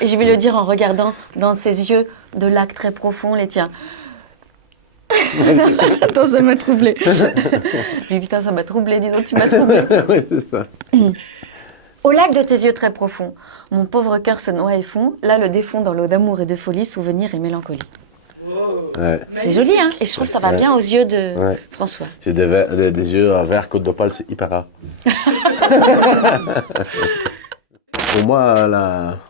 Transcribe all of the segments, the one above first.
Et je vais le dire en regardant dans ses yeux de lac très profond, les tiens. Attends, ça m'a troublé. Je dis putain, ça m'a troublé, dis donc, tu m'as troublé. Ouais, c'est ça. Au lac de tes yeux très profonds, mon pauvre cœur se noie et fond. Là, le défond dans l'eau d'amour et de folie, souvenir et mélancolie. Ouais. C'est joli, hein? Et je trouve que ça va bien aux yeux de François. J'ai des yeux à vert Côte d'Opale, c'est hyper rare. Pour moi,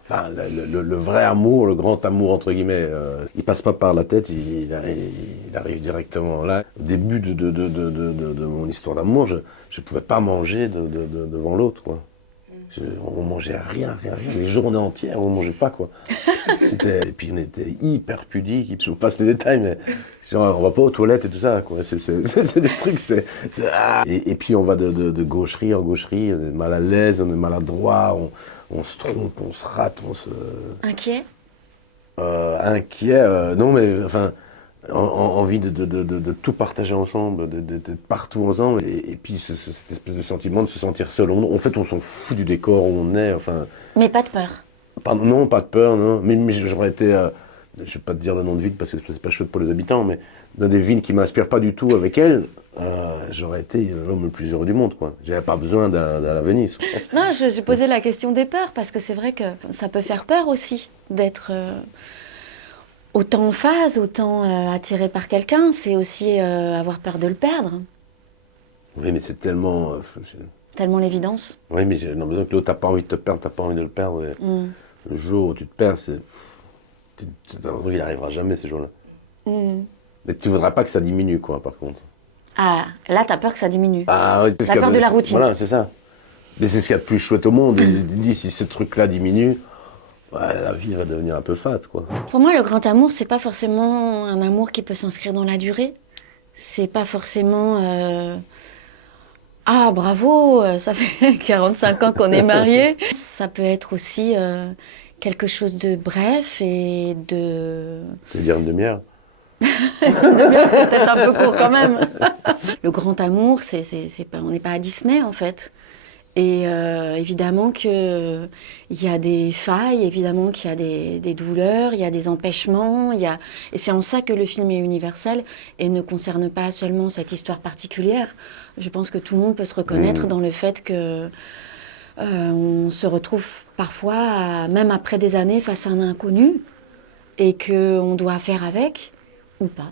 le vrai amour, le grand amour, entre guillemets, il passe pas par la tête, il arrive directement là. Au début de mon histoire d'amour, je pouvais pas manger devant l'autre, quoi. On mangeait rien. Les journées entières, on mangeait pas, quoi. Et puis on était hyper pudiques, je vous passe les détails, mais genre, on va pas aux toilettes et tout ça, quoi. C'est des trucs, Et puis on va de gaucherie en gaucherie, on est mal à l'aise, on est maladroit, on se trompe, on se rate, on se... Inquiet? Inquiet, non mais enfin, envie de tout partager ensemble, d'être partout ensemble, et puis cette espèce de sentiment de se sentir seul. En fait, on s'en fout du décor où on est, enfin... Mais pas de peur. Non, pas de peur, non. Mais j'aurais été, je vais pas te dire le nom de ville parce que c'est pas chouette pour les habitants, mais dans des villes qui m'inspirent pas du tout avec elles, j'aurais été l'homme le plus heureux du monde, quoi. J'avais pas besoin d'un la Venise. Non, j'ai posé la question des peurs parce que c'est vrai que ça peut faire peur aussi d'être autant en phase, autant attiré par quelqu'un. C'est aussi avoir peur de le perdre. Oui, mais c'est tellement... Tellement l'évidence. Oui, mais j'ai l'impression que l'autre, t'as pas envie de te perdre, t'as pas envie de le perdre. Le jour où tu te perds, c'est un truc qui n'arrivera jamais, ces jours-là. Mais tu voudras pas que ça diminue, quoi, par contre. Ah, là, t'as peur que ça diminue. Ah, oui, T'as peur de la routine. Voilà, c'est ça. Mais c'est ce qu'il y a de plus chouette au monde. Il dit, si ce truc-là diminue, la vie va devenir un peu fade, quoi. Pour moi, le grand amour, c'est pas forcément un amour qui peut s'inscrire dans la durée. C'est pas forcément ah bravo, ça fait 45 ans qu'on est mariés. Ça peut être aussi quelque chose de bref et de... Tu veux dire une demi-heure? De bien, c'est peut-être un peu court quand même. Le grand amour, on n'est pas à Disney en fait. Et évidemment qu'il y a des failles, évidemment qu'il y a des douleurs, il y a des empêchements. Et c'est en ça que le film est universel et ne concerne pas seulement cette histoire particulière. Je pense que tout le monde peut se reconnaître dans le fait que on se retrouve parfois, même après des années, face à un inconnu et qu'on doit faire avec ou pas.